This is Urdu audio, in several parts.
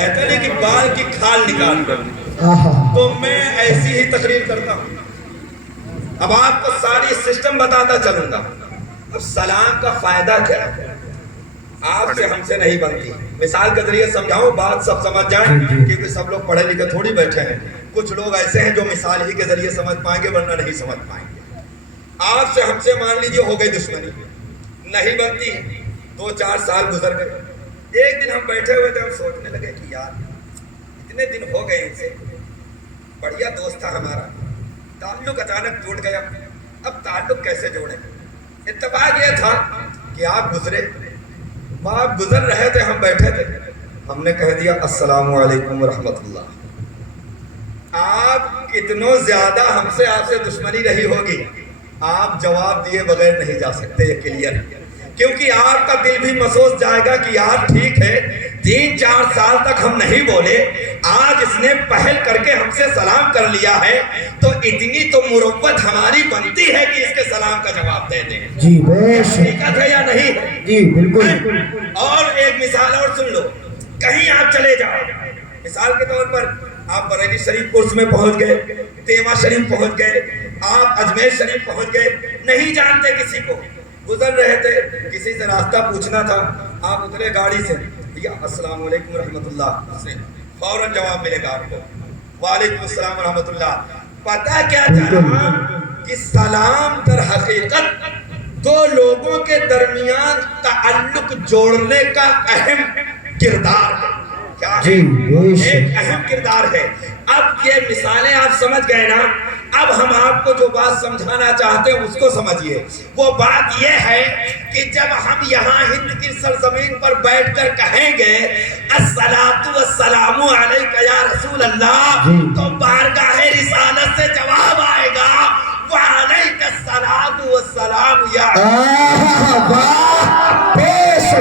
کہتے نہیں کہ بال کی کھال نکال تو میں ایسی ہی تقریر کرتا ہوں. اب آپ کو ساری سسٹم بتاتا چلوں گا. اب سلام کا فائدہ کیا ہے؟ آپ سے ہم سے نہیں بنتی. مثال کے ذریعے سمجھاؤں بات سب سمجھ جائیں, کیونکہ سب لوگ پڑھے لکھے تھوڑی بیٹھے ہیں. کچھ لوگ ایسے ہیں جو مثال ہی کے ذریعے سمجھ پائیں گے ورنہ نہیں سمجھ پائیں گے. آپ سے ہم سے مان لیجئے ہو گئی دشمنی, نہیں بنتی. 2-4 سال گزر گئے. ایک دن ہم بیٹھے ہوئے تھے, ہم سوچنے لگے کہ یار اتنے دن ہو گئے ان سے, بڑھیا دوست تھا ہمارا, تعلق اچانک ٹوٹ گیا. اب تعلق کیسے جوڑیں؟ اتفاق یہ تھا کہ آپ گزرے, آپ گزر رہے تھے, ہم بیٹھے تھے, ہم نے کہہ دیا السلام علیکم ورحمۃ اللہ. آپ کتنوں زیادہ ہم سے آپ سے دشمنی رہی ہوگی, آپ جواب دیے بغیر نہیں جا سکتے, یہ کلیئر. کیونکہ آپ کا دل بھی محسوس جائے گا کہ یار ٹھیک ہے 3-4 سال تک ہم نہیں بولے, آج اس نے پہل کر کے ہم سے سلام کر لیا ہے, تو اتنی تو مروت ہماری بنتی ہے کہ اس کے سلام کا جواب دے دیں. جی بے شک, حقیقت ہے یا نہیں ہے؟ جی بالکل. اور ایک مثال اور سن لو. کہیں آپ چلے جاؤ, مثال کے طور پر آپ بریلی شریف کورس میں پہنچ گئے, تیما شریف پہنچ گئے, آپ اجمیر شریف پہنچ گئے, نہیں جانتے کسی کو, گزر رہے تھے, کسی سے راستہ پوچھنا تھا, آپ اترے گاڑی سے, بھیا السلام علیکم ورحمۃ اللہ, سے فوراً جواب ملے گا آپ کو وعلیکم السلام ورحمۃ اللہ. پتہ کیا چلا کہ سلام در حقیقت دو لوگوں کے درمیان تعلق جوڑنے کا اہم کردار ہے. کیا ہے؟ ایک اہم کردار ہے. اب یہ مثالیں آپ سمجھ گئے نا, اب ہم آپ کو جو بات سمجھانا چاہتے ہیں اس کو سمجھیے. وہ بات یہ ہے کہ جب ہم یہاں ہند کی سرزمین پر بیٹھ کر کہیں گے الصلاۃ والسلام علیک یا رسول اللہ, تو بارگاہ رسالت سے جواب آئے گا وعلیک الصلاۃ والسلام یا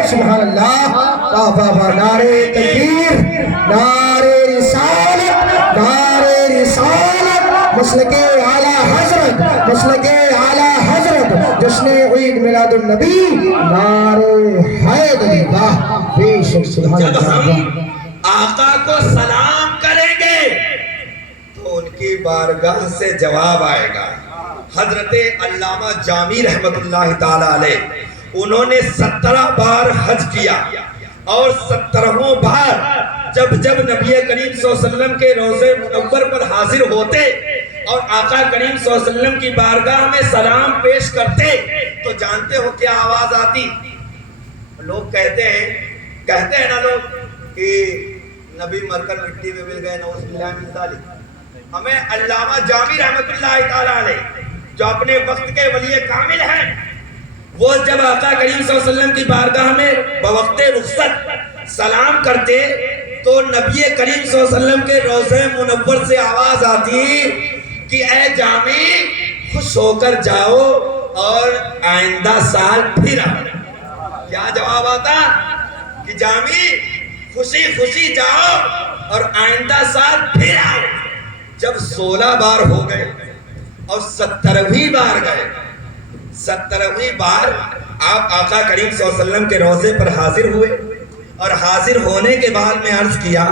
سبحان اللہ. واہ واہ واہ, نعرے تکبیر, نعرے رسالت, نعرے رسالت, مسلک اعلی حضرت, مسلک اعلی حضرت, جشن عید میلاد النبی, نعرے حیدری. واہ بے شک, سبحان جب اللہ. ہم آقا کو سلام کریں گے تو ان کی بارگاہ سے جواب آئے گا. حضرت علامہ جامی رحمت اللہ تعالی علیہ, انہوں نے 17 بار حج کیا, اور 17 بار جب نبی کریم صلی اللہ علیہ وسلم کے روضے منور پر حاضر ہوتے اور آقا کریم صلی اللہ علیہ وسلم کی بارگاہ میں سلام پیش کرتے, تو جانتے ہو کیا آواز آتی؟ لوگ کہتے ہیں نا لوگ کہ نبی مر کر مٹی میں مل گئے, نعوذ باللہ من ذالک. ہمیں علامہ جامی رحمت اللہ تعالی علیہ جو اپنے وقت کے ولی کامل ہیں, وہ جب آقا کریم صلی اللہ علیہ وسلم کی بارگاہ میں بوقت رخصت سلام کرتے تو نبی کریم صلی اللہ علیہ وسلم کے روضہ منور سے آواز آتی کہ اے جامی خوش ہو کر جاؤ اور آئندہ سال پھر آؤ. کیا جواب آتا کہ جامی خوشی خوشی جاؤ اور آئندہ سال پھر آؤ. جب 16 بار ہو گئے اور 17ویں بار گئے, 17ویں بار آپ آقا کریم صلی اللہ علیہ وسلم کے روضے پر حاضر ہوئے, اور حاضر ہونے کے بعد میں عرض کیا,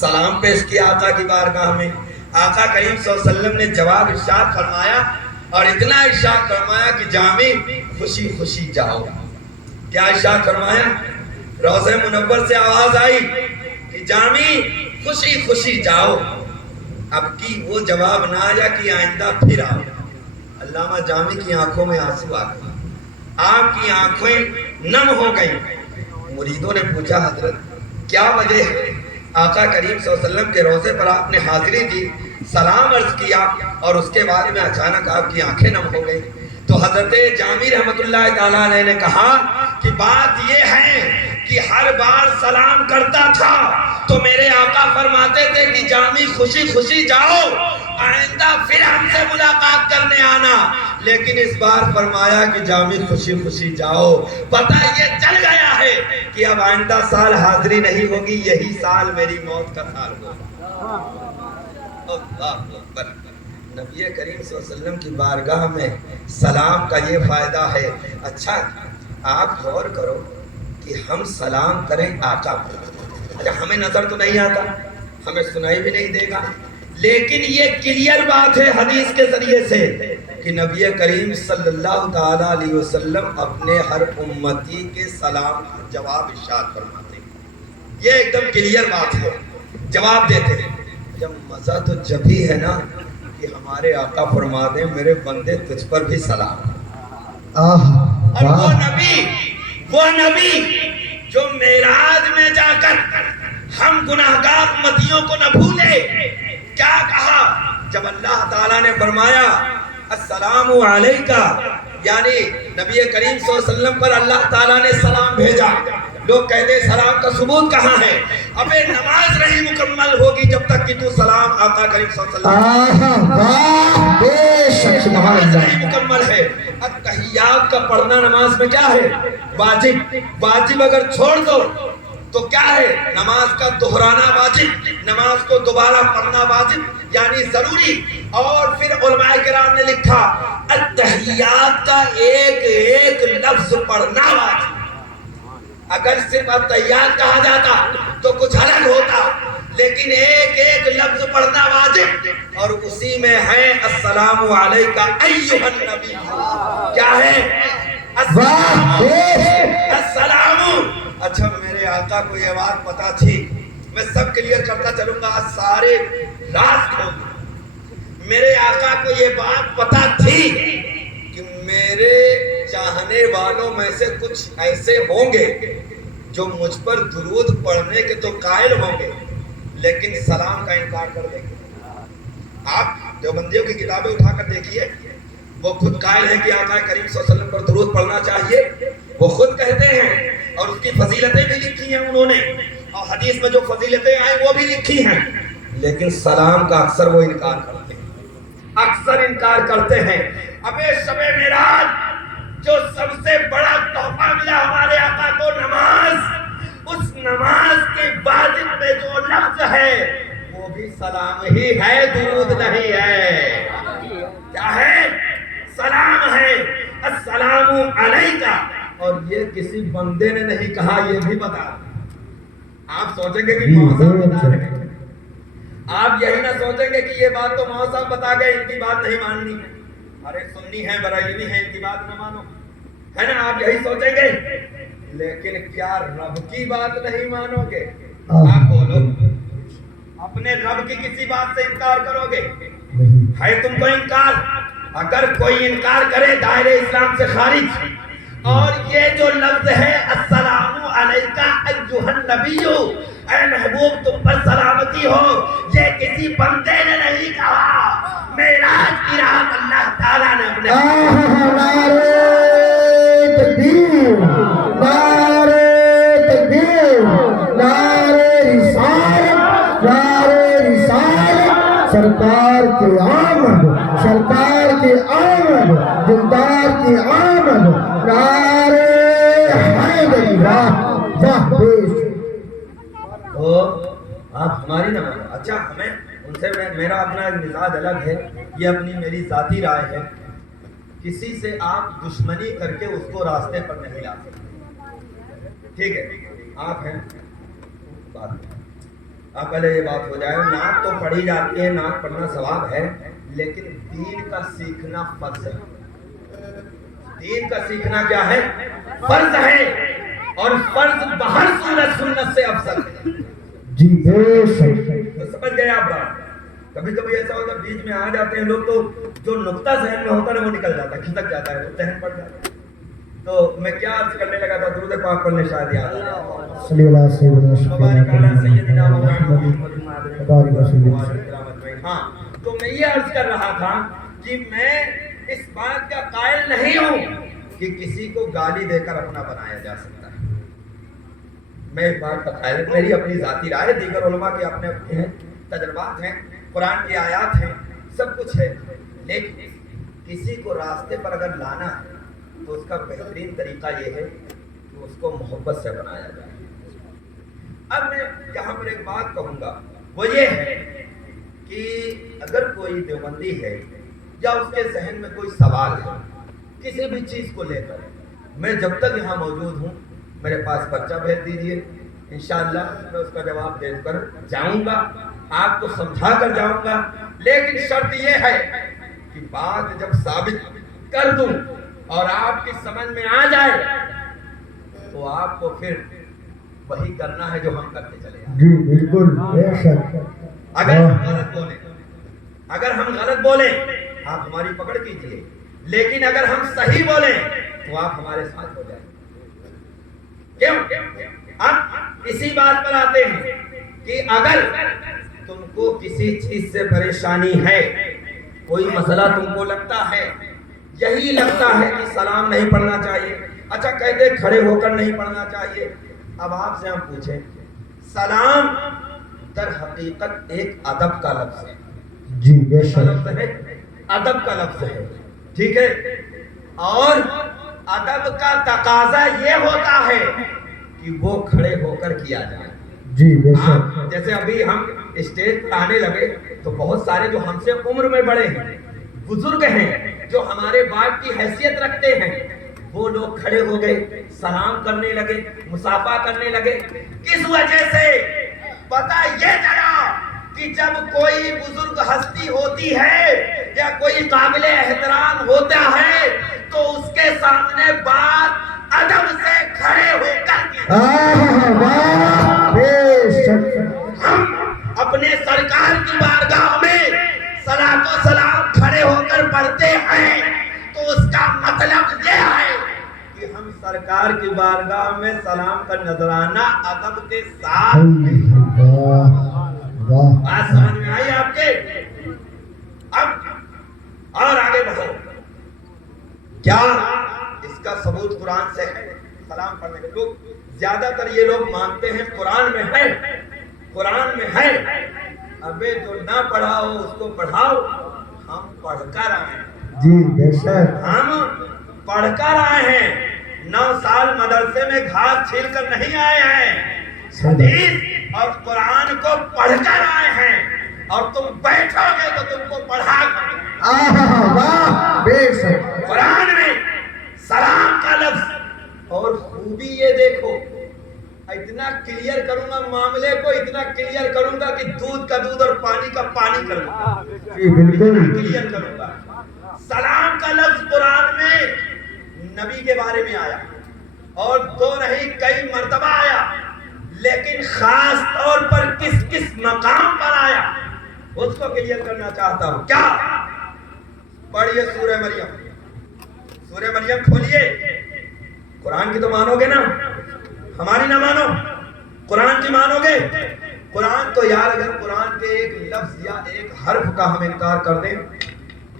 سلام پیش کیا آقا کی بارگاہ میں. آقا کریم صلی اللہ علیہ وسلم نے جواب ارشاد فرمایا, اور اتنا ارشاد فرمایا کہ جامی خوشی خوشی جاؤ. کیا ارشاد فرمایا؟ روضہ منور سے آواز آئی کہ جامی خوشی خوشی جاؤ. اب کی وہ جواب نہ آیا کہ آئندہ پھر آؤ. علامہ جامی کی آنکھوں میں آنسو آ گئے, آپ کی آنکھیں نم ہو گئیں. مریدوں نے پوچھا حضرت کیا وجہ ہے؟ آقا کریم صلی اللہ علیہ وسلم کے روضے پر آپ نے حاضری دی, سلام عرض کیا, اور اس کے بارے میں اچانک آپ کی آنکھیں نم ہو گئی. تو حضرت جامی رحمت اللہ تعالیٰ علیہ نے کہا کہ بات یہ ہے کہ ہر بار سلام کرتا تھا تو میرے آقا فرماتے تھے کہ جامی خوشی خوشی جاؤ, آئندہ پھر ہم سے ملاقات کرنے آنا, لیکن اس بار فرمایا کہ جامی خوشی خوشی جاؤ. پتہ یہ چل گیا ہے کہ اب آئندہ سال حاضری نہیں ہوگی, یہی سال میری موت کا سال ہوگا. اللہ اکبر. نبی کریم صلی اللہ علیہ وسلم کی بارگاہ میں سلام کا یہ فائدہ ہے. اچھا آپ غور کرو کہ ہم سلام کریں آقا پر, اچھا ہمیں نظر تو نہیں آتا, ہمیں سنائی بھی نہیں دے گا, لیکن یہ کلیئر بات ہے حدیث کے ذریعے سے کہ نبی کریم صلی اللہ تعالی علیہ وسلم اپنے ہر امتی کے سلام کا جواب ارشاد فرماتے ہیں. یہ ایک دم کلیئر بات ہے, جواب دیتے ہیں. جب مزہ تو جب ہی ہے نا کہ ہمارے آقا فرما دیں میرے بندے تجھ پر بھی سلام. اور وہ نبی جو معراج میں جا کر ہم گناہگار امتیوں کو نہ بھولے, کیا کہا جب اللہ تعالیٰ نے فرمایا السلام علیکہ, یعنی نبی کریم صلی اللہ علیہ وسلم پر اللہ تعالیٰ نے سلام بھیجا. لوگ کہتے ہیں سلام کا ثبوت کہاں ہے؟ ابے نماز نہیں مکمل ہوگی جب تک کہ تو سلام آقا کریم صلی اللہ علیہ وسلم نہیں مکمل ہے. التحیات کا پڑھنا نماز میں کیا ہے؟ واجب اگر چھوڑ دو تو کیا ہے؟ نماز کا دہرانا واجب, نماز کو دوبارہ پڑھنا واجب یعنی ضروری. اور پھر علماء کرام نے لکھا التحیات کا ایک ایک لفظ پڑھنا واجب. اگر صرف التحیات کہا جاتا تو کچھ الگ ہوتا, لیکن ایک ایک لفظ پڑھنا واجب, اور اسی میں ہے السلام علیکہ ایھا النبی. کیا ہے؟ السلام. اچھا میرے آقا کو یہ بات پتا تھی, میں سب کلیئر کرتا چلوں گا, سارے راز کھول دوں. میرے آقا کو یہ بات پتا تھی کہ میرے چاہنے والوں میں سے کچھ ایسے ہوں گے جو مجھ پر درود پڑھنے کے تو قائل ہوں گے لیکن سلام کا انکار کر دیں گے. آپ دیوبندیوں کی کتابیں اٹھا کر دیکھیے, وہ خود قائل ہیں کہ آقا کریم صلی اللہ علیہ وسلم پر درود پڑھنا چاہیے, وہ خود کہتے ہیں, اور اس کی فضیلتیں بھی لکھی ہیں انہوں نے, اور حدیث میں جو فضیلتیں آئیں وہ بھی لکھی ہیں, لیکن سلام کا اکثر وہ انکار کرتے ہیں, اکثر انکار کرتے ہیں. ابے شب معراج جو سب سے بڑا تحفہ ملا ہمارے آقا کو نماز, اس نماز کے واجب میں جو لفظ ہے وہ بھی سلام ہی ہے, درود نہیں ہے. کیا ہے؟ سلام ہے, السلام علیکہ. اور یہ کسی بندے نے نہیں کہا, یہ بھی بتا. آپ سوچیں گے کہ مولانا بتا رہے ہیں, آپ یہی نہ سوچیں گے کہ یہ بات تو مولانا صاحب بتا گئے, ان کی بات نہیں ماننی. ارے سنی ہے, بریلوی ہے, ان کی بات نہ مانو, ہے نا, آپ یہی سوچیں گے. لیکن کیا رب کی بات نہیں مانو گے؟ آپ بولو, اپنے رب کی کسی بات سے انکار کرو گے؟ ہے تم کو انکار؟ اگر کوئی انکار کرے دائرے اسلام سے خارج. اور یہ جو لفظ ہے السلام علیکہ ایھا النبی, اے محبوب تم پر سلامتی ہو, یہ کسی بندے نے نہیں کہا, معراج کی رات اللہ تعالیٰ نے اپنے نعرے تکبیر, نعرے تکبیر, نعرے رسالت, نعرے رسالت. سرکار کی آمد, سرکار کی آمد, دلدار کی آمد, نعرے حیدری. واہ بیش. تو آپ ہماری نہ مانو. اچھا ہمیں ان سے میرا اپنا مزاج الگ ہے, یہ اپنی میری ذاتی رائے ہے. کسی سے آپ دشمنی کر کے اس کو راستے پر نہیں لا سکتے, ٹھیک ہے؟ آپ ہیں بات, آپ پہلے یہ بات ہو جائے, نعت تو پڑھی جاتی ہے, نعت پڑھنا ثواب ہے, لیکن دین کا سیکھنا فرض ہے. دین کا سیکھنا کیا ہے؟ فرض ہے, اور فرض بہر صورت سنت سے افضل ہے. جی بے شک. تو سمجھ گئے آپ بات؟ کبھی کبھی ایسا ہوتا ہے بیچ میں آ جاتے ہیں لوگ, تو جو نقطہ ذہن میں ہوتا ہے وہ نکل جاتا ہے, کھسک جاتا ہے, وہ ذہن پڑ جاتا ہے. تو میں کیا عرض کرنے لگا تھا, درود پاک پڑھنے شاید یاد آ گیا. صلی اللہ مبارک علی سیدنا محمد. ہاں, تو میں یہ عرض کر رہا تھا کہ میں اس بات کا قائل نہیں ہوں کہ کسی کو گالی دے کر اپنا بنایا جا سکتا ہے. میں اس بات کا قائل, میری اپنی ذاتی رائے, دیگر علماء کے اپنے اپنے ہیں, تجربات ہیں, قرآن کی آیات ہیں, سب کچھ ہے. لیکن کسی کو راستے پر اگر لانا ہے تو اس کا بہترین طریقہ یہ ہے کہ اس کو محبت سے بنایا جائے. اب میں یہاں پر ایک بات کہوں گا, وہ یہ ہے کہ اگر کوئی دیوبندی ہے یا اس کے ذہن میں کوئی سوال ہے کسی بھی چیز کو لے کر, میں جب تک یہاں موجود ہوں میرے پاس پرچہ بھیج دیجیے, انشاءاللہ میں اس کا جواب دے کر جاؤں گا، آپ کو سمجھا کر جاؤں گا، لیکن شرط یہ ہے کہ بات جب ثابت کر دوں اور آپ کی سمجھ میں آ جائے تو آپ کو پھر وہی کرنا ہے جو ہم کرتے چلے آئے۔ جی بالکل بے شک۔ اگر ہم غلط بولیں آپ ہماری پکڑ کیجئے، لیکن اگر ہم صحیح بولیں تو آپ ہمارے ساتھ ہو جائیں۔ کیوں؟ اب اسی بات پر آتے ہیں کہ اگر تم کو کسی چیز سے پریشانی ہے، کوئی مسئلہ تم کو لگتا ہے، یہی لگتا ہے کہ سلام نہیں پڑھنا چاہیے، اچھا کہتے کھڑے ہو کر نہیں پڑھنا چاہیے، اب آپ سے ہم پوچھیں، سلام در حقیقت ایک ادب کا لفظ ہے۔ جی بے شک۔ ادب کا لفظ ہے، ٹھیک ہے، اور ادب کا تقاضا یہ ہوتا ہے کہ وہ کھڑے ہو کر کیا جائے۔ جی بے شک۔ جیسے ابھی ہم اسٹیج پر آنے لگے تو بہت سارے جو ہم سے عمر میں بڑے ہیں، بزرگ ہیں، جو ہمارے باپ کی حیثیت رکھتے ہیں، وہ لوگ کھڑے ہو گئے، سلام کرنے لگے، مصافحہ کرنے لگے۔ کس وجہ سے؟ پتہ یہ چلا کہ جب کوئی بزرگ ہستی ہوتی ہے یا کوئی قابل احترام ہوتا ہے تو اس کے سامنے بات ادب سے کھڑے ہو کر کی۔ ہم اپنے سرکار کی بارگاہ میں صلاۃ و سلام کھڑے ہو کر پڑھتے ہیں تو اس کا مطلب یہ ہے کہ ہم سرکار کی بارگاہ میں سلام کا نذرانہ ادب کے ساتھ۔ بات سمجھ میں آئی آپ کے؟ اب اور آگے بڑھو، کیا اس کا ثبوت قرآن سے ہے؟ سلام پڑھنے کے لوگ زیادہ تر یہ لوگ مانتے ہیں قرآن میں ہے، قرآن میں ہے۔ ابے جو نہ پڑھا ہو اس کو پڑھاؤ، ہم پڑھ کر آئے ہیں۔ جی بے شک۔ ہم پڑھ کر آئے ہیں، 9 سال مدرسے میں گھاس چھیل کر نہیں آئے ہیں، حدیث اور قرآن کو پڑھ کر آئے ہیں، اور تم بیٹھو گے تو تم کو پڑھا بے شک۔ قرآن میں سلام کا لفظ، اور خوبی یہ دیکھو، اتنا کلیئر کروں گا معاملے کو، اتنا کلیئر کروں گا کہ دودھ کا دودھ اور پانی کا پانی کر دوں گا، بالکل کلیئر کروں گا۔ سلام کا لفظ قرآن میں نبی کے بارے میں آیا، اور 2 نہیں کئی مرتبہ آیا، لیکن خاص طور پر کس کس مقام پر آیا اس کو کلیئر کرنا چاہتا ہوں۔ کیا؟ پڑھیے سورہ مریم، سورہ مریم کھولیے، قرآن کی تو مانو گے نا، ہماری نہ مانو، قرآن کی مانو گے؟ قرآن تو یار اگر قرآن کے ایک لفظ یا ایک حرف کا ہم انکار کر دیں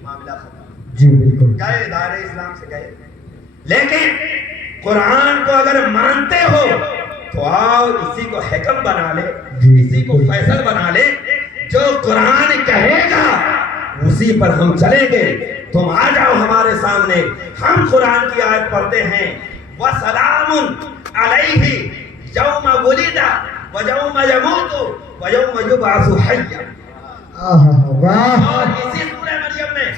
معاملہ ختم۔ جی بالکل۔ گئے دائرے اسلام سے گئے، لیکن قرآن کو اگر مانتے ہو تو آؤ اسی کو حکم بنا لے، اسی کو فیصل بنا لے، جو قرآن کہے گا اسی پر ہم چلیں گے۔ تم آ جاؤ ہمارے سامنے، ہم قرآن کی آیت پڑھتے ہیں، وَسَلَامٌ عَلَيْهِ يَوْمَ وُلِدَ وَيَوْمَ يَمُوتُ وَيَوْمَ يُبْعَثُ حَيًّا۔ اور اسی سورہ مریم میں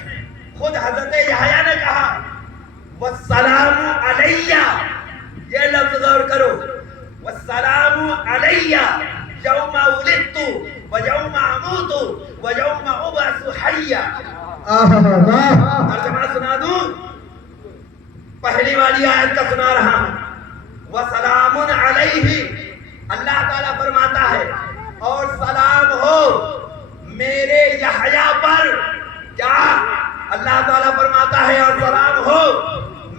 خود حضرت یحییٰ نے کہا وَالسَّلَامُ عَلَيَّ، یہ لفظ غور کرو، وَالسَّلَامُ عَلَيَّ يَوْمَ وُلِدتُ وَيَوْمَ أَمُوتُ وَيَوْمَ أُبْعَثُ حَيًّا۔ ترجمہ سنا دوں؟ پہلی والی آیت کا سنا رہا ہوں، وَسَلَامٌ عَلَيْهِ، اللہ تعالیٰ فرماتا ہے اور سلام ہو میرے یحییٰ پر۔ کیا؟ اللہ تعالیٰ فرماتا ہے اور سلام ہو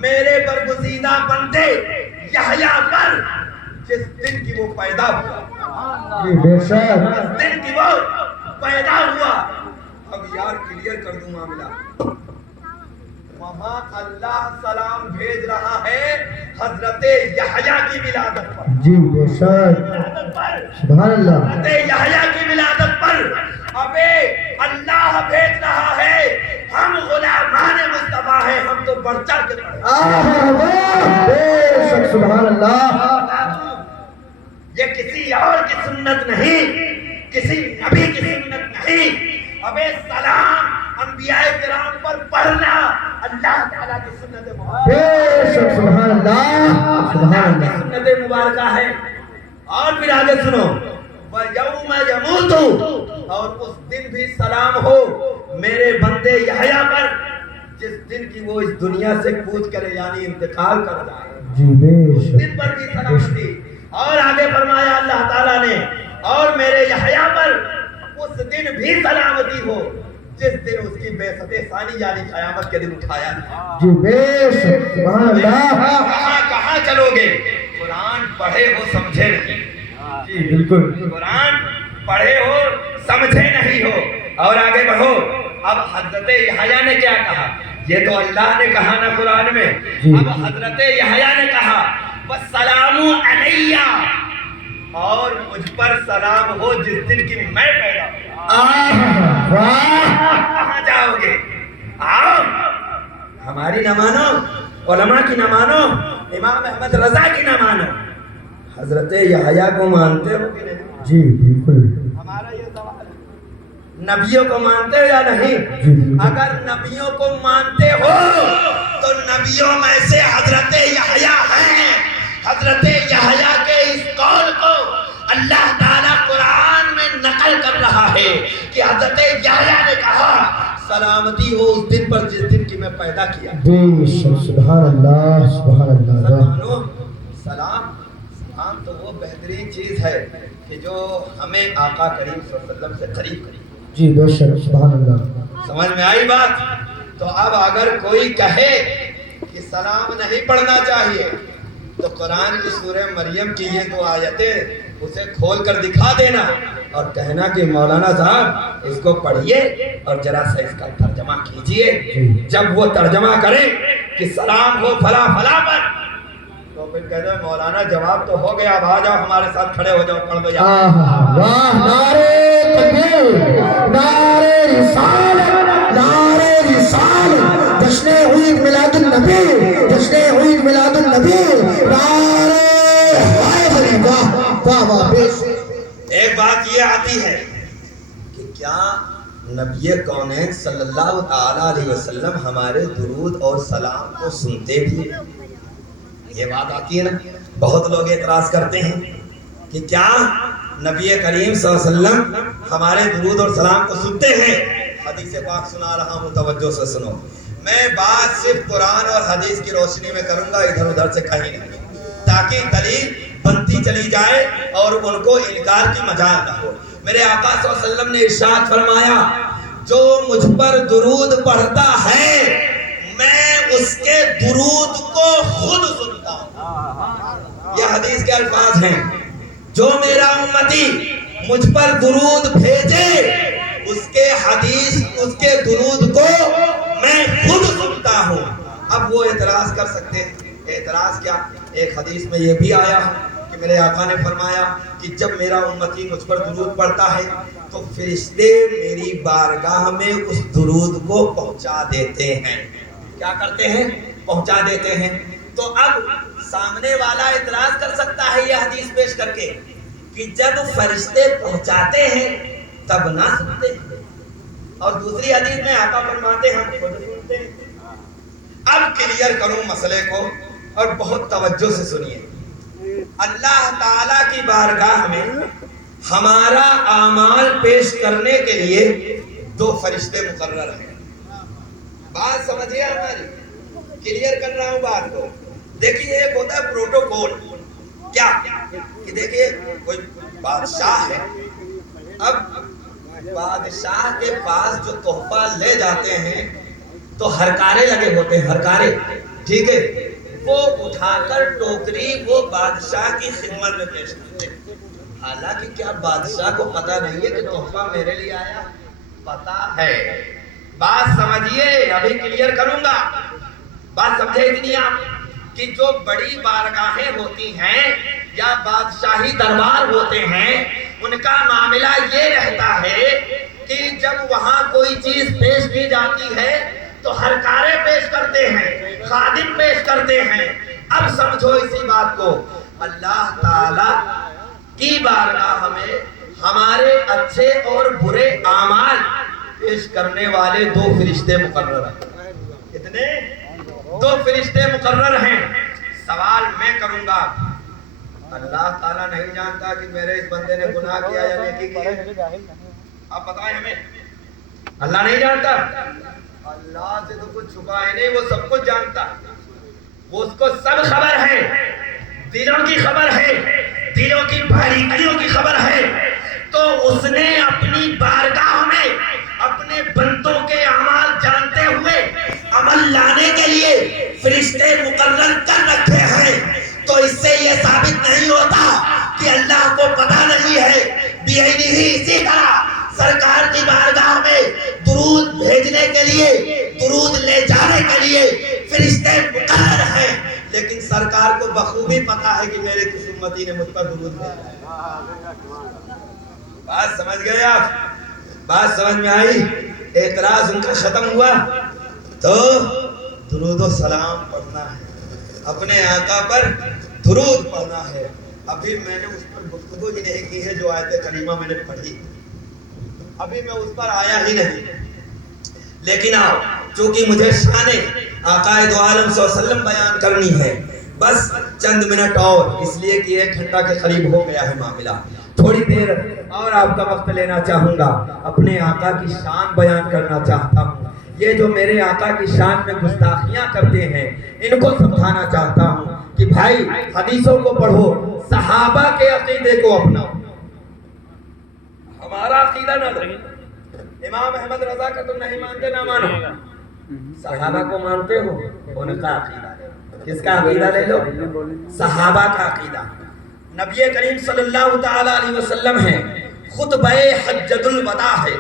میرے برگزیدہ بندے یحییٰ پر، جس دن کی وہ پیدا ہوا، جس دن کی وہ پیدا ہوا۔ اب یار کلیئر کر دوں معاملہ، وہاں اللہ سلام بھیج رہا ہے حضرت یحییٰ کی ولادت پر۔ جی بے شک، سبحان اللہ۔ حضرت یحییٰ کی ولادت پر ابے اللہ بھیج رہا ہے، ہم غلامان مصطفیٰ ہیں، ہم تو بڑھ چڑھ کے پڑھیں۔ بے شک، سبحان اللہ۔ یہ کسی اور کی سنت نہیں، کسی نبی کی سنت نہیں۔ ابے سلام انبیاء کرام پر پڑھنا اللہ تعالیٰ کی سنت بے شک، سبحان اللہ، سبحان اللہ۔ سنت مبارکہ ہے، اور پھر آگے سنو وَيَوْمَ يَمُوتُ اور اس دن بھی سلام ہو میرے بندے یحییٰ پر جس دن کی وہ اس دنیا سے کوچ کرے یعنی انتقال کر جائے اس دن پر بھی سلامتی اور آگے فرمایا اللہ تعالیٰ نے اور میرے یحییٰ پر اس دن بھی سلامتی ہو جس دن اس کی بعثت ثانی یعنی قیامت کے دن اٹھایا سبحان اللہ کہاں چلو گے قرآن پڑھے ہو سمجھے نہیں بالکل قرآن پڑھے ہو سمجھے نہیں ہو اور آگے بڑھو اب حضرت یحییٰ نے کیا کہا یہ تو اللہ نے کہا نا قرآن میں اب حضرت یحییٰ نے کہا وَالسَّلَامُ عَلَيَّ اور مجھ پر سلام ہو جس دن کی میں پیدا ہوں کہاں جاؤ گے آؤ ہماری نہ مانو علماء کی نہ مانو امام احمد رضا کی نہ مانو حضرت یحییٰ کو مانتے ہو کہ نہیں جی بالکل ہمارا یہ سوال ہے نبیوں کو مانتے ہو یا نہیں اگر نبیوں کو مانتے ہو تو نبیوں میں سے حضرت یحییٰ ہیں حضرت یحییٰ کے اس قول کو اللہ تعالیٰ قرآن میں نقل کر رہا ہے کہ حضرت یحییٰ نے کہا سلامتی ہو اس دن پر جس دن کی میں پیدا کیا سبحان اللہ سبحان اللہ سلام سلام تو وہ بہترین چیز ہے کہ جو ہمیں آقا کریم صلی اللہ علیہ وسلم سے قریب قریب جی بے شک سبحان اللہ سمجھ میں آئی بات تو اب اگر کوئی کہے کہ سلام نہیں پڑھنا چاہیے تو قرآن کی سورہ مریم کی یہ دو آیتیں اسے کھول کر دکھا دینا اور کہنا کہ مولانا صاحب اس کو پڑھیے اور ذرا سا اس کا ترجمہ کیجئے جب وہ ترجمہ کرے کہ سلام ہو فلاں فلاں پر تو پھر کہتے ہیں مولانا جواب تو ہو گیا اب آ جاؤ ہمارے ساتھ کھڑے ہو جاؤ پڑھ دو یا واہ نعرے تکبیر نعرے رسالت نعرے رسالت جشن عید میلاد النبی جشن عید میلاد النبی نعرے حیدری واہ واہ واہ ایک بات یہ آتی ہے کہ کیا نبی کونین صلی اللہ تعالی علیہ وسلم ہمارے درود اور سلام کو سنتے بھی ہیں یہ بات آتی ہے نا بہت لوگ اعتراض کرتے ہیں کہ کیا نبی کریم صلی اللہ علیہ وسلم ہمارے درود اور سلام کو سنتے ہیں حدیث پاک سنا رہا ہوں توجہ سے سنو میں بات صرف قرآن اور حدیث کی روشنی میں کروں گا ادھر ادھر سے کہیں نہیں تاکہ دلیل بنتی چلی جائے اور ان کو انکار کی مجال نہ ہو میرے آقا صلی اللہ علیہ وسلم نے ارشاد فرمایا جو مجھ پر درود پڑھتا ہے میں اس کے درود کو خود سنتا ہوں یہ حدیث کے الفاظ ہیں جو میرا امتی مجھ پر درود بھیجے اس کے حدیث اس کے درود کو میں خود سنتا ہوں اب وہ اعتراض کر سکتے ہیں اعتراض کیا ایک حدیث میں یہ بھی آیا کہ میرے آقا نے فرمایا کہ جب میرا امتی مجھ پر درود پڑھتا ہے تو فرشتے میری بارگاہ میں اس درود کو پہنچا دیتے ہیں کیا کرتے ہیں پہنچا دیتے ہیں تو اب سامنے والا اعتراض کر سکتا ہے یہ حدیث پیش کر کے کہ جب فرشتے پہنچاتے ہیں تب نہ سنتے ہیں اور دوسری حدیث میں آقا فرماتے ہیں خود سنتے ہیں اب کلیئر کروں مسئلے کو اور بہت توجہ سے سنیے اللہ تعالیٰ کی بارگاہ میں ہمارا اعمال پیش کرنے کے لیے دو فرشتے مقرر ہیں بات سمجھیے ہماری کلیئر کر رہا ہوں بات کو دیکھیے ایک ہوتا ہے پروٹوکول کیا کہ دیکھیے کوئی بادشاہ ہے اب بادشاہ کے پاس جو تحفہ لے جاتے ہیں تو ہرکارے لگے ہوتے ہیں ہرکارے ٹھیک ہے وہ اٹھا کر ٹوکری وہ بادشاہ کی خدمت میں پیش کرتے ہیں حالانکہ کیا بادشاہ کو پتہ نہیں ہے کہ تحفہ میرے لیے آیا پتہ ہے بات سمجھیے ابھی کلیئر کروں گا بات سمجھے اتنی آپ کہ جو بڑی بارگاہیں ہوتی ہیں یا بادشاہی دربار ہوتے ہیں ان کا معاملہ یہ رہتا ہے کہ جب وہاں کوئی چیز پیش کی جاتی ہے تو ہرکارے پیش کرتے ہیں خادم پیش کرتے ہیں اب سمجھو اسی بات کو اللہ تعالی کی بارگاہ میں ہمارے اچھے اور برے اعمال پیش کرنے والے دو فرشتے مقرر ہیں کتنے دو فرشتے مقرر ہیں سوال میں کروں گا اللہ تعالیٰ نہیں جانتا کہ میرے اس بندے نے گناہ کیا یا نیکی کی ہے؟ آپ بتائیں ہمیں، اللہ نہیں جانتا؟ اللہ سے تو کچھ چھپا ہے نہیں، وہ سب کچھ جانتا، وہ اس کو سب خبر ہے، دلوں کی خبر ہے، دلوں کی باریکیوں کی خبر ہے۔ تو اس نے اپنی بارگاہ میں اپنے بندوں کے اعمال جانتے ہوئے عمل لانے کے لیے فرشتے مقرر کر رکھے ہیں۔ تو اس سے یہ ثابت نہیں ہوتا کہ اللہ کو پتہ نہیں ہے۔ اسی طرح سرکار کی بارگاہ میں درود بھیجنے کے لیے، درود لے جانے کے لیے فرشتے مقرر ہیں، لیکن سرکار کو بخوبی پتا ہے کہ میرے کس امتی نے مجھ پر درود بھیجا۔ بات سمجھ گئے آپ؟ بات سمجھ میں آئی؟ اعتراض ان کا ختم ہوا تو درود و سلام پڑھنا ہے، اپنے آقا پر درود پڑھنا ہے۔ ابھی میں نے اس پر گفتگو ہی نہیں کی ہے جو آیت کریمہ میں نے پڑھی، ابھی میں اس پر آیا ہی نہیں، لیکن چونکہ مجھے شان آقا دو عالم صلی اللہ علیہ وسلم بیان کرنی ہے، بس چند منٹ اور، اس لیے کہ 1 گھنٹہ کے قریب ہو گیا ہے معاملہ، تھوڑی دیر اور آپ کا وقت لینا چاہوں گا، اپنے آقا کی شان بیان کرنا چاہتا ہوں۔ یہ جو میرے آقا کی شان میں گستاخیاں کرتے ہیں ان کو سمجھانا چاہتا ہوں کہ بھائی حدیثوں کو پڑھو، صحابہ کے عقیدے کو اپناؤ، ہمارا عقیدہ نہ لو۔ امام احمد رضا کا تم نہیں مانتے، نہ مانو، صحابہ کو مانتے ہو، ان کا عقیدہ، کس کا عقیدہ لے لو؟ صحابہ کا عقیدہ۔ نبی کریم صلی اللہ تعالی علیہ وسلم ہے، خطبہ حجۃ الوداع ہے،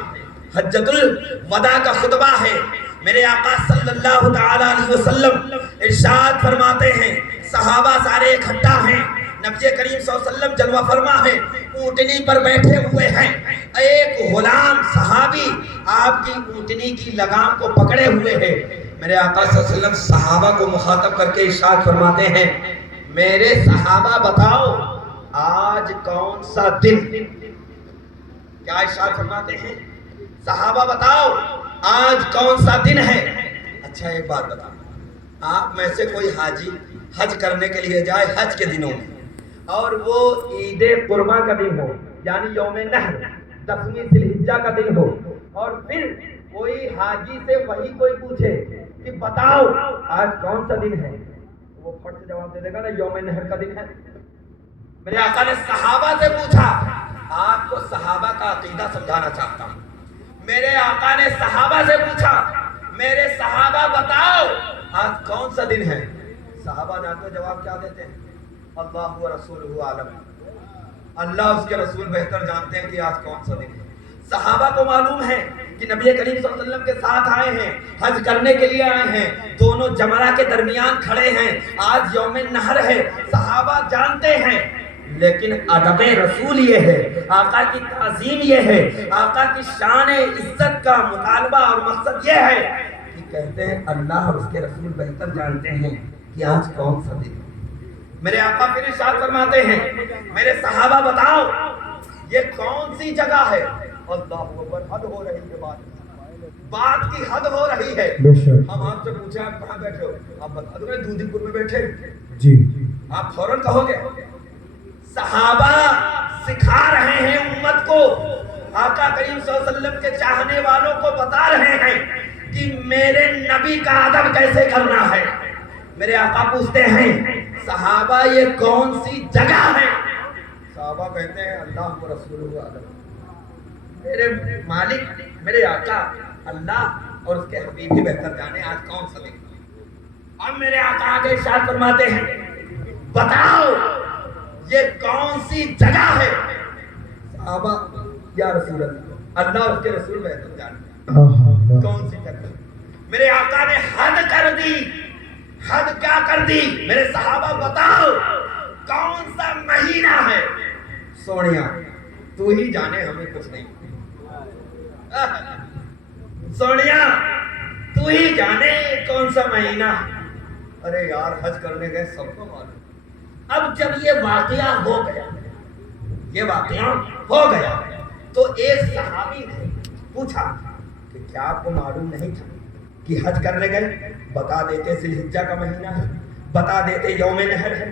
حجۃ الوداع کا خطبہ ہے، میرے آقا صلی اللہ تعالی علیہ وسلم ارشاد فرماتے ہیں، صحابہ سارے اکٹھا ہیں، نبی کریم صلی اللہ علیہ وسلم جلوہ فرما ہیں، اونٹنی پر بیٹھے ہوئے ہیں، ایک غلام صحابی آپ کی اونٹنی کی لگام کو پکڑے ہوئے ہیں، میرے آقا صلی اللہ علیہ وسلم صحابہ کو مخاطب کر کے ارشاد فرماتے ہیں، میرے صحابہ بتاؤ آج کون سا دن؟ کیا ارشاد فرماتے ہیں؟ صحابہ بتاؤ آج کون سا دن ہے؟ اچھا ایک بات بتاؤ، آپ میں سے کوئی حاجی حج کرنے کے لیے جائے حج کے دنوں میں، اور وہ عید قرباں کا دن ہو، یعنی یوم نحر 10ویں ذی الحجہ کا دن ہو، اور پھر کوئی حاجی سے وہی کوئی پوچھے کہ بتاؤ آج کون سا دن ہے، وہ پھٹ سے جواب دے دے گا نا یوم نحر کا دن ہے۔ میرے آقا نے صحابہ سے پوچھا، آپ کو صحابہ کا عقیدہ سمجھانا چاہتا ہوں، میرے آقا نے صحابہ سے پوچھا، میرے صحابہ بتاؤ آج کون سا دن ہے؟ صحابہ جانتے جواب کیا دیتے ہیں؟ اللہ و رسولہ عالم، اللہ اس کے رسول بہتر جانتے ہیں کہ آج کون سا دن ہے۔ صحابہ کو معلوم ہے کہ نبی کریم صلی اللہ علیہ وسلم کے ساتھ آئے ہیں، حج کرنے کے لیے آئے ہیں، دونوں جمرہ کے درمیان کھڑے ہیں، آج یوم نحر ہے، صحابہ جانتے ہیں، لیکن ادب رسول یہ ہے، آقا کی تعظیم یہ ہے، آقا کی شان عزت کا مطالبہ اور مقصد یہ ہے کہ کہتے ہیں اللہ اور اس کے رسول بہتر جانتے ہیں کہ آج کون سا دن ہے۔ میرے آقا پھر ارشاد فرماتے ہیں، میرے صحابہ بتاؤ یہ کون سی جگہ ہے؟ اللہ اکبر، حد ہو رہی ہے، بات کی حد ہو رہی ہے۔ ہم آپ سے پوچھیں آپ کہاں بیٹھے ہو، آپ بتا دو میں دودھی پور میں بیٹھے جی، آپ فوراً کہو گے۔ صحابہ سکھا رہے ہیں امت کو، آقا کریم صلی اللہ علیہ وسلم کے چاہنے والوں کو بتا رہے ہیں کہ میرے نبی کا ادب کیسے کرنا ہے۔ میرے آقا پوچھتے ہیں صحابہ یہ کون سی جگہ ہے؟ صحابہ کہتے ہیں اللہ و رسولہ عالم، میرے مالک میرے آقا اللہ اور اس کے حبیب ہی بہتر جانے آج کون سا دن۔ اب میرے آقا آگے ارشاد فرماتے ہیں بتاؤ یہ کون سی جگہ ہے؟ صحابہ یا رسول اللہ، اللہ اور اس کے رسول بہتر جانے کون سی جگہ۔ میرے آقا نے حد کر دی، حد کیا کر دی؟ میرے صحابہ بتاؤ کون سا مہینہ ہے؟ سونیا تو ہی جانے، ہمیں کچھ نہیں، سونیا تو ہی جانے کون سا مہینہ۔ ارے یار حج کرنے گئے سب کو معلوم۔ اب جب یہ واقعہ ہو گیا، یہ واقعہ ہو گیا تو ایک صحابی نے پوچھا کہ کیا آپ کو معلوم نہیں تھا کہ حج کرنے گئے؟ بتا دیتے ذی الحجہ کا مہینہ ہے، بتا دیتے یوم نحر ہے،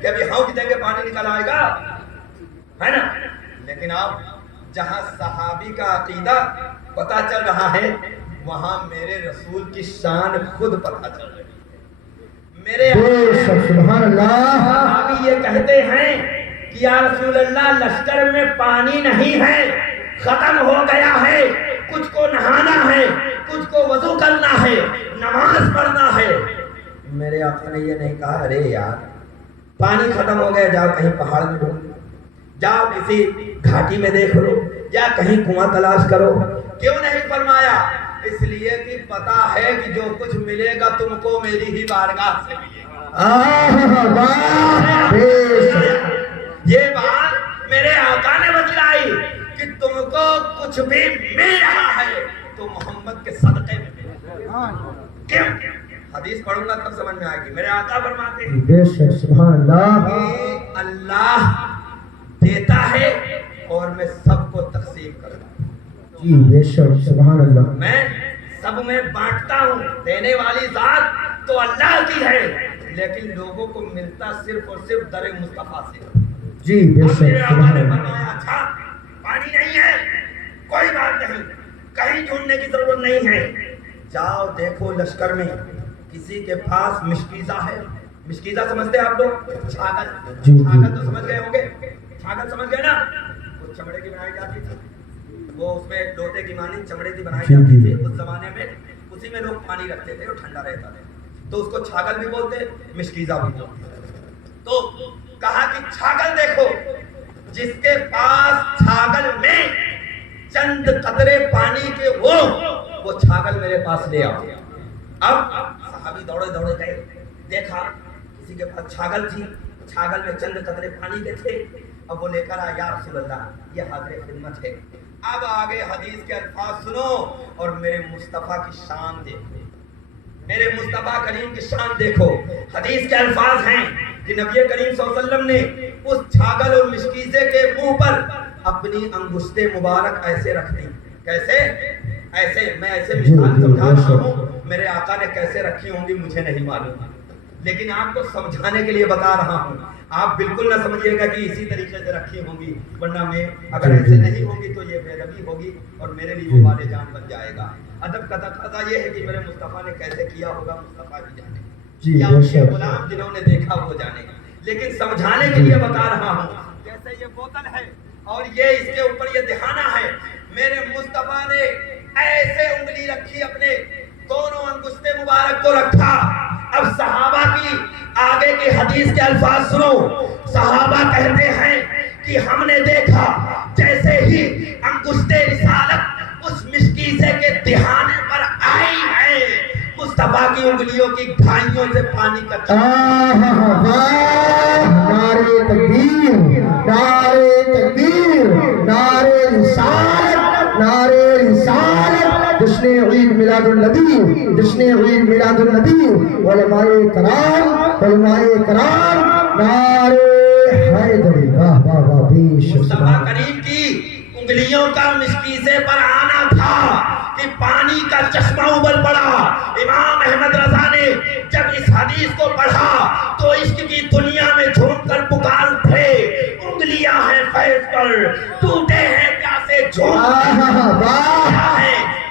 کہ ابھی ہاؤ دیں گے پانی نکل آئے گا، ہے نا؟ لیکن آپ جہاں صحابی کا عقیدہ پتا چل رہا ہے وہاں میرے رسول کی شان خود پتا چل رہی ہے۔ میرے سبحان اللہ، صحابی یہ کہتے ہیں کہ یا رسول اللہ لشکر میں پانی نہیں ہے، ختم ہو گیا ہے، کچھ کو نہانا ہے، کچھ کو وضو کرنا ہے، نماز پڑھنا ہے۔ میرے آقا نے یہ نہیں کہا ارے یار پانی ختم ہو گیا جاؤ کہیں پہاڑ میں ڈھونڈ، جاؤ کسی گھاٹی میں دیکھ لو، یا کہیں کنواں تلاش کرو۔ کیوں نہیں فرمایا؟ اس لیے کہ پتا ہے کہ جو کچھ ملے گا تم کو میری ہی بارگاہ سے ملے گا۔ یہ بات میرے آقا نے بتلائی کہ تم کو کچھ بھی مل رہا ہے تو محمد کے صدقے میں ملے گا۔ کیوں؟ حدیث پڑھوں گا تب سمجھ میں آئے گی۔ میرے آقا فرماتے ہیں بے شک سبحان اللہ، کہ اللہ دیتا ہے اور میں سب کو تقسیم کرتا ہوں، جی بے شک سبحان اللہ، میں سب میں بانٹتا ہوں۔ دینے والی ذات تو اللہ کی ہے لیکن لوگوں کو ملتا صرف اور صرف در مصطفیٰ سے۔ جی بے اب شک میرے آقا سبحان نے اللہ، فرمایا اچھا پانی نہیں ہے کوئی بات نہیں، کہیں ڈھونڈنے کی ضرورت نہیں ہے، جاؤ دیکھو لشکر میں کسی کے پاس مشکیزہ ہے۔ مشکیزہ سمجھتے ہیں آپ لوگ؟ چھاگل، جی چھاگل تو سمجھ گئے ہوں گے، چھاگل سمجھ گئے نا؟ وہ چمڑے کی بنائی جاتی تھی، وہ اس میں لوٹے کی مانند چمڑے کی بنائی جاتی تھی اس زمانے میں، اسی میں لوگ پانی رکھتے تھے اور ٹھنڈا رہتا تھا، تو اس کو چھاگل بھی بولتے، مشکیزہ بھی بولتے۔ تو کہا کہ چھاگل دیکھو، جس کے پاس چھاگل میں چند قطرے پانی کے وہ چھاگل میرے پاس لے آؤ۔ اب صحابی دوڑے دوڑے گئے، دیکھا کسی کے پاس چھاگل تھی، چھاگل میں چند قطرے پانی کے تھے، اب وہ لے کر آیا یا رسول اللہ یہ حاضر خدمت ہے۔ اب آگے حدیث کے الفاظ سنو اور میرے مصطفیٰ کی شان دیکھو، میرے مصطفیٰ کریم کی شان دیکھو۔ حدیث کے الفاظ ہیں کہ نبی کریم صلی اللہ علیہ وسلم نے اس چھاگل اور مشکیزے کے منہ پر اپنی انگشتیں مبارک ایسے رکھ دی۔ کیسے؟ ایسے، میں ایسے مثال سمجھا رہا ہوں، میرے آقا نے کیسے رکھی ہوں گی مجھے نہیں معلوم، لیکن آپ کو سمجھانے کے لیے بتا رہا ہوں۔ آپ بالکل نہ سمجھیے گا کہ اسی طریقے سے رکھی ہوں گی، ورنہ میں اگر ایسے نہیں ہوگی تو یہ بے ادبی ہوگی اور میرے لیے وہ والے جان بن جائے گا۔ ادب کا تقاضا یہ ہے کہ میرے مصطفیٰ نے کیسے کیا ہوگا مصطفیٰ ہی جانے، یا ان کے غلام جنہوں نے دیکھا وہ جانے، لیکن سمجھانے کے لیے بتا رہا ہوں۔ جیسے یہ بوتل ہے اور یہ اس کے اوپر یہ دہانہ ہے، میرے مصطفیٰ نے ایسے انگلی رکھی، اپنے دونوں انگشتے مبارک کو رکھا۔ اب صحابہ کی آگے کی حدیث کے الفاظ سنو، صحابہ کہتے ہیں کہ ہم نے دیکھا جیسے ہی انگشتے رسالت اس مشکیزے کے دہانے پر آئی ہے، مصطفیٰ کی انگلیوں کی گھائیوں سے پانی کا نعرے تکبیر، نعرے تکبیر، نعرے رسالت، نعرے رسالت، جشن عید میلاد النبی، جشن عید میلاد النبی، علماء کرام، علماء کرام، نعرے حیدری، واہ واہ واہ، بیش مصطفیٰ کریم کی انگلیوں کا مشکیزے پر آنا تھا کہ پانی کا چشمہ ابل پڑا۔ امام احمد رضا نے جب اس حدیث کو پڑھا تو عشق کی دنیا میں جھوم کر پکار اٹھے، انگلیاں ہیں فیض پر ٹوٹے ہیں پیاسے جھوم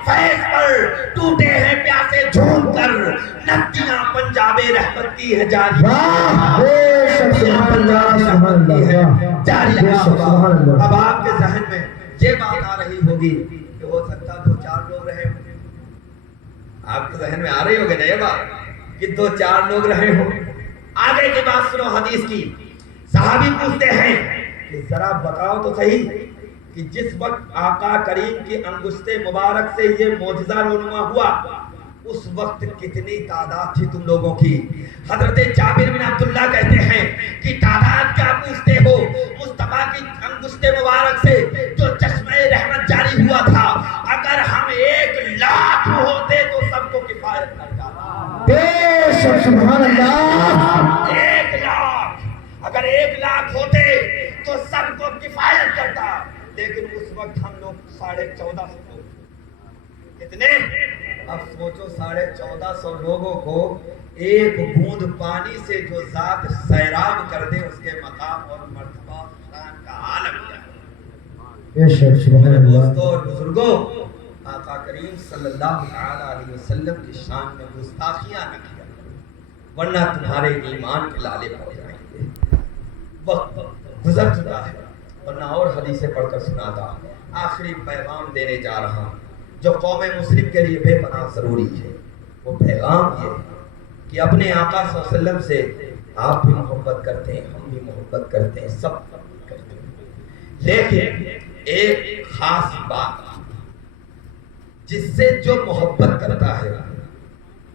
فیض پر ٹوٹے ہیں پیاسے جھوم کر، ندیاں پنجاب رحمت کی ہے جاری جاری۔ اب آپ کے ذہن میں یہ بات آ رہی ہوگی کہ ہو سکتا دو چار لوگ رہے ہوں، آپ کے ذہن میں آ رہی ہوگی نا یہ بات کہ دو چار لوگ رہے ہوں۔ آگے کی بات سنو حدیث کی، صحابی پوچھتے ہیں کہ ذرا بتاؤ تو صحیح کہ جس وقت آقا کریم کی انگشت مبارک سے یہ معجزہ رونما ہوا اس وقت کتنی تعداد تھی تم لوگوں کی؟ حضرت جابر بن عبداللہ کہتے ہیں کہ تعداد کیا پوچھتے ہو، مصطفیٰ کی انگشت مبارک سے جو چشمہ رحمت جاری ہوا تھا، اگر ہم 1,00,000 ہوتے تو سب کو کفایت کر جاتا۔ سبحان اللہ، 1,00,000 اگر 1,00,000 ہوتے تو سب کو کفایت کرتا، لیکن اس وقت ہم لوگ 1450 لوگ، کتنے اب سوچو 1450 لوگوں کو ایک بوند پانی سے جو ذات سیراب کر دے، اس کے مقام اور مرتبہ شان کا عالم کیا ہے۔ بے شک سبحان میرے اللہ۔ دوستوں اور بزرگوں، آقا کریم صلی اللہ تعالی علیہ وسلم کی شان میں گستاخیاں نہ کیا، ورنہ تمہارے ایمان کے لالے پڑ جائیں گے۔ وقت گزر چکا ہے، ورنہ اور حدیثیں پڑھ کر سناتا۔ آخری پیغام دینے جا رہا ہوں جو قوم مسلم کے لیے بے پناہ ضروری ہے۔ وہ پیغام یہ کہ اپنے آقا صلی اللہ علیہ وسلم سے آپ بھی محبت کرتے ہیں، ہم بھی محبت کرتے ہیں، سب کرتے ہیں، لیکن ایک خاص بات جس سے جو محبت کرتا ہے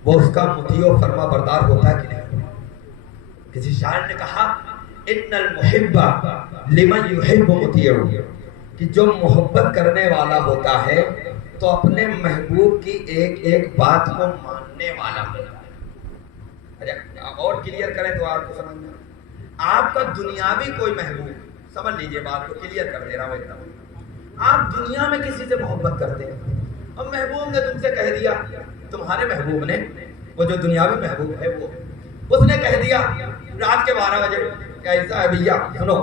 وہ اس کا مطیع و فرما بردار ہوتا ہے کہ نہیں؟ کسی شاعر نے کہا ان المحب لمن يحب مطیع، کہ جو محبت کرنے والا ہوتا ہے تو اپنے محبوب کی ایک ایک بات کو ماننے والا ہوتا ہے۔ اچھا اور کلیئر کریں تو آپ کو سمجھ میں آپ کا دنیاوی کوئی محبوب، سمجھ لیجئے بات کو کلیئر کر دے رہا ہوں ایک دم۔ آپ دنیا میں کسی سے محبت کرتے ہیں اور محبوب نے تم سے کہہ دیا، تمہارے محبوب نے، وہ جو دنیاوی محبوب ہے وہ، اس نے کہہ دیا رات کے 12 بجے کہ ایسا ہے بھیا سنو،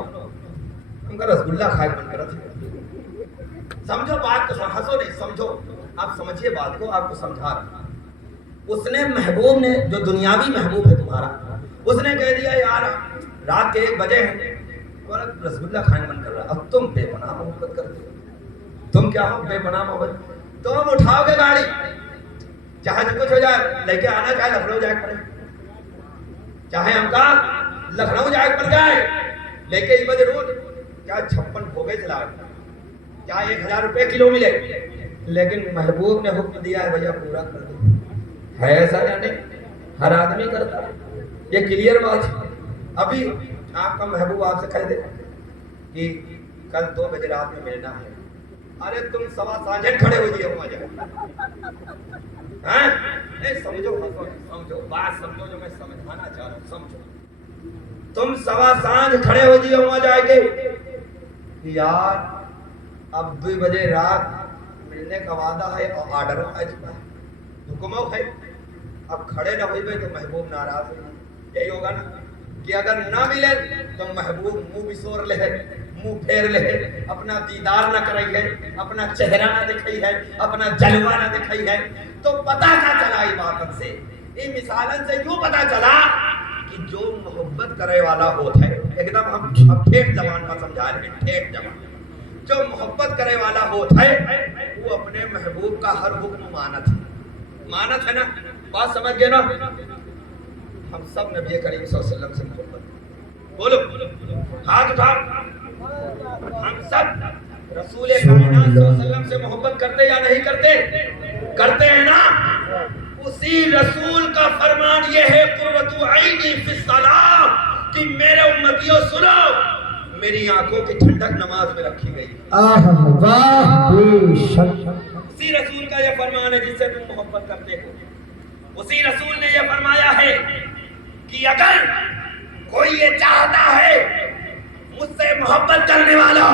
ہم کا رسگلہ کھائے من کرا تھا۔ سمجھو بات کو، ہنسو نہیں، سمجھو، آپ سمجھیے بات کو، آپ کو سمجھا رہا۔ اس نے محبوب نے، جو دنیاوی محبوب ہے تمہارا، اس نے کہہ دیا یار رات کے 1 بجے ہیں، رسگلہ کھانے من کر رہا۔ اب تم بے پناہ محبت کرتے ہو، تم کیا ہو بے پناہ محبت، تم اٹھاؤ گے گاڑی چاہے جو کچھ ہو جائے، لے کے آنا چاہے لکھنؤ جائے پڑے، چاہے ہم کا لکھنؤ جائے پڑ جائے، لے کے ہی بجے روز کیا 56 بھوگے چلائے، کیا 1000 روپے کلو ملے، لیکن محبوب نے حکم دیا ہے بھیا پورا کر دو۔ ہے ایسا یا نہیں؟ ہر آدمی کرتا ہے، یہ کلیئر بات ہے۔ ابھی آپ کا محبوب آپ سے کہہ دے کہ کل 2 بجے رات میں ملنا ہے، ارے تم 7:15 کھڑے ہو جائے وہاں جائے، ہاں نہیں سمجھو، سمجھو بات، سمجھو جو میں سمجھانا چاہ رہا ہوں، سمجھو۔ تم 7:15 کھڑے ہو جائے وہاں جائے گے یار اب 2 بجے رات ملنے کا وعدہ ہے اور آرڈر آ چکا ہے، حکم ہے، اب کھڑے نہ ہوئی بھائی تو محبوب ناراض ہے۔ یہی ہوگا نا کہ اگر نہ ملے تو محبوب منہ بسور لے، منہ پھیر لے، اپنا دیدار نہ کرائی ہے، اپنا چہرہ نہ دکھائی ہے، اپنا جلوہ نہ دکھائی ہے، تو پتہ کیا چلا عبادت سے، یہ مثالن سے یوں پتہ چلا کہ جو محبت کرے والا ہوتا ہے، ایک دم ہم ٹھیٹ زبان میں سمجھا رہے ہیں، ٹھیٹ زبان، جو محبت کرے والا ہوتا ہے وہ اپنے محبوب کا ہر حکم مانت ہے نا، بات سمجھ گئے نا؟ ہم سب نبی کریم صلی اللہ علیہ وسلم سے محبت، بولو ہاتھ اٹھاؤ، ہم سب رسول کائنات صلی اللہ علیہ وسلم سے محبت کرتے یا نہیں کرتے؟ کرتے ہیں نا؟ اسی رسول کا فرمان یہ ہے قرۃ عینی فی الصلاۃ، کہ میرے امتیوں سنو، میری آنکھوں کی ٹھنڈک نماز میں رکھی گئی۔ واہ بے شک، اسی رسول کا یہ فرمان ہے جس سے تم محبت کرتے ہو۔ اسی رسول نے یہ فرمایا ہے کہ اگر کوئی یہ چاہتا ہے مجھ سے محبت کرنے والا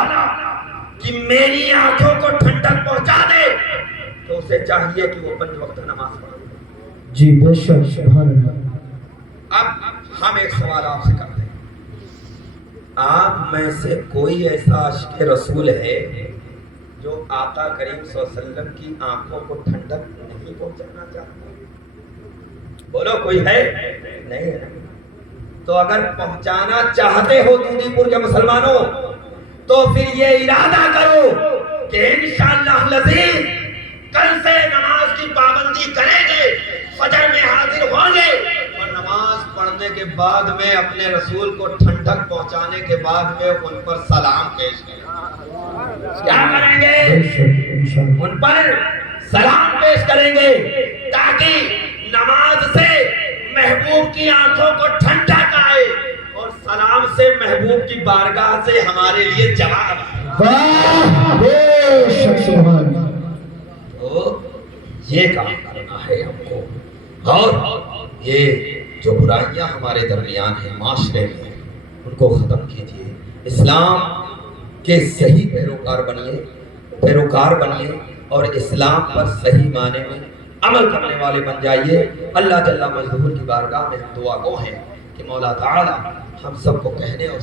کہ میری آنکھوں کو ٹھنڈک پہنچا دے، تو اسے چاہیے کہ وہ 5 وقت نماز پڑھے۔ جی بے شک سبحان اللہ۔ اب ہم ایک سوال آپ سے کرتے ہیں، آپ میں سے کوئی ایسا عاشق رسول ہے جو آقا کریم صلی اللہ علیہ وسلم کی آنکھوں کو ٹھنڈک نہیں پہنچانا چاہتا؟ بولو کوئی ہے؟ نہیں ہے۔ تو اگر پہنچانا چاہتے ہو دودھی پور کے مسلمانوں تو پھر یہ ارادہ کرو کہ انشاءاللہ العزیز کل سے نماز کی پابندی کریں گے، فجر میں حاضر ہوں گے اور نماز پڑھنے کے بعد میں اپنے رسول کو ٹھنڈک پہنچانے کے بعد میں ان پر سلام پیش کریں گے۔ کیا کریں گے؟ ان پر سلام پیش کریں گے تاکہ نماز سے محبوب کی آنکھوں کو ٹھنڈک آئے اور سلام سے محبوب کی بارگاہ سے ہمارے لیے جواب آئے۔ واہ بے شک سبحان اللہ۔ تو یہ کام کرنا ہے ہم کو، اور یہ جو برائیاں ہمارے درمیان ہیں معاشرے میں ان کو ختم کیجیے، اسلام کے صحیح پیروکار بنیے اور اسلام پر صحیح معنی میں عمل کرنے والے بن جائیے۔ اللہ جل مجدہ کی بارگاہ میں ہم دعا گو ہیں کہ مولا تعالی ہم سب کو کہنے اور